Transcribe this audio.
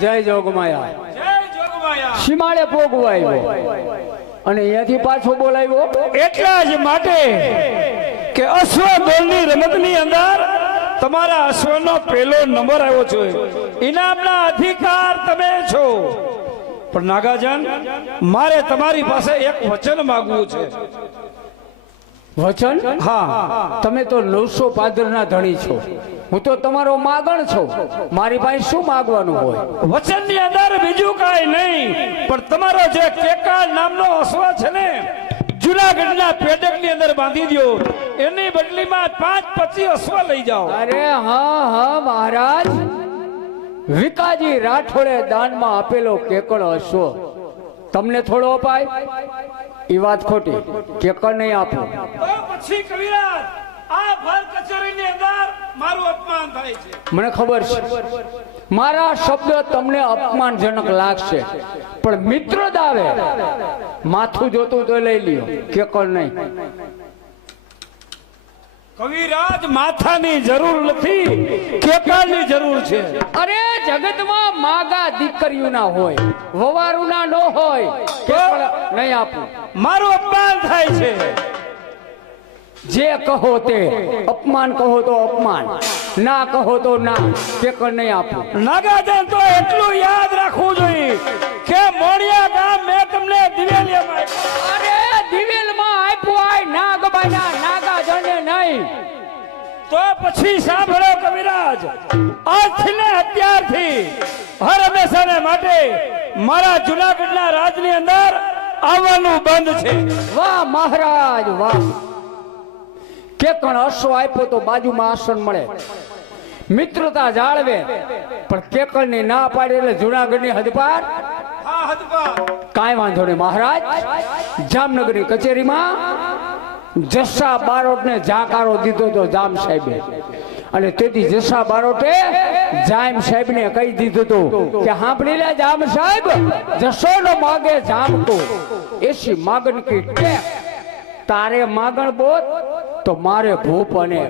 જય જોગમાયા. જય જોગમાયા. સીમાડે પોગવા આવ્યો અને અહીંયાથી પાછો બોલાવ્યો એટલા જ માટે કે અશ્વ દોડની રમતની અંદર તમારા અશ્વનો પહેલો નંબર આવ્યો છે. ઇનામના અધિકાર તમે છો. પણ નાગાજન, મારે તમારી પાસે એક વચન માંગવું છે. વચન? હા, તમે તો 900 પાદરના ધણી છો, હું તો તમારો માગણ છું. મારી પાસે શું માગવાનું હોય? વચનની અંદર બીજું કાંઈ નહીં, પણ તમારો જે કેકાળ નામનો અશ્વ છે ને, જુનાગઢના પેડકની અંદર બાંધી દો. એની બદલીમાં 5-25 અશ્વ લઈ જાઓ. અરે હા હા મહારાજ, વિકાજી રાઠોડે દાનમાં આપેલો કેકળ અશ્વ તમને થોડો અપાય? એ વાત ખોટી. કેકળ નહીં આપું. તો પછી કવિરાજ, આ ભર કચેરીની અંદર મારું અપમાન થાય છે. મને ખબર છે મારા શબ્દ તમને અપમાનજનક લાગશે, પણ મિત્ર દાવે માથું જોતું તો લઈ લ્યો, કેકળ નહીં. કવિરાજ, માથાની જરૂર નથી, કેકાળની જરૂર છે. અરે જગતમાં માગા દીકરીઓ ના હોય, વવારું ના ન હોય. કેકળ નહીં આપું. મારું અપમાન થાય છે. જે કહો તે, અપમાન કહો તો અપમાન, ના કહો તો ના. કેકળ નહીં આપું. નાગાજન, તો એટલું યાદ રાખવું જોઈએ કે મોડિયા ગામ મેં તમને દિવેલિયામાં આપ્યું. અરે દિવેલમાં આપ્યું આય નાગબાના, નાગાજને નહીં. તો પછી સાંભળો કવિરાજ, આજથી ને અત્યારથી હર હંમેશાને માટે મારા જુનાગઢના રાજની અંદર આવવાનું બંધ છે. વાહ મહારાજ વાહ. કેકણ અશ્વ આપ્યો તો બાજુમાં આસન મળે, મિત્રતા જાળવે. પણ કેકળની ના પાડી એટલે જુનાગઢની હદપાર. હા, હદપાર. કાંઈ વાંધો નહીં મહારાજ. જામનગરની કચેરીમાં જસ્સા બારોટને જાકારો દીધો તો જામ સાહેબે, અને તેથી જસ્સા બારોટે જામ સાહેબને કહી દીધું હતું કે સાંભળી લે જામ સાહેબ, જસો નો માગે જામ કો એસી માગણ કી ટેક. તારે માગણ બોત તો મારે ભૂપ અને